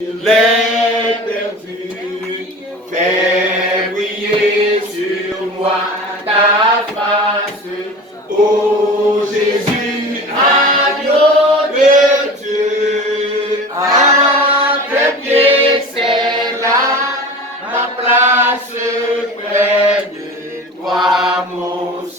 Les perdus, fais briller sur moi ta face, ô Jésus, agneau de Dieu. À tes pieds, c'est là ma place près de toi, mon Sauveur.